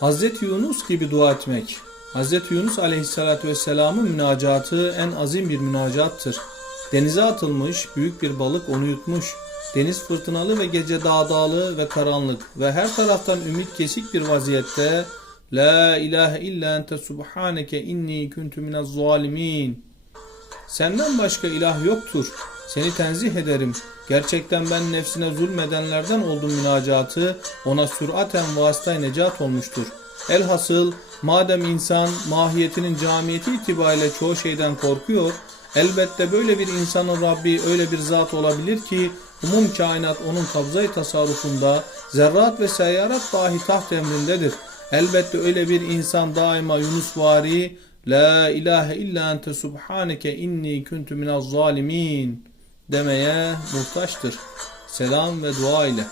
Hazreti Yunus gibi dua etmek. Hazreti Yunus aleyhissalatü vesselamın münacatı en azim bir münacattır. Denize atılmış büyük bir balık onu yutmuş. Deniz fırtınalı ve gece dağdağlı ve karanlık ve her taraftan ümit kesik bir vaziyette La ilahe illa ente subhaneke inni kuntu minez zalimin Senden başka ilah yoktur. Seni tenzih ederim. Gerçekten ben nefsine zulmedenlerden oldum münacatı ona süraten vasıtay necat olmuştur. Elhasıl madem insan mahiyetinin camiyeti itibariyle çoğu şeyden korkuyor, elbette böyle bir insanın Rabbi öyle bir zat olabilir ki umum kainat onun kabzayı tasarrufunda, zerrat ve seyyarat dahi taht emrindedir. Elbette öyle bir insan daima Yunusvari, La ilahe illa ente subhaneke inni kuntu minez zalimin demeye muhtaçtır. Selam ve dua ile.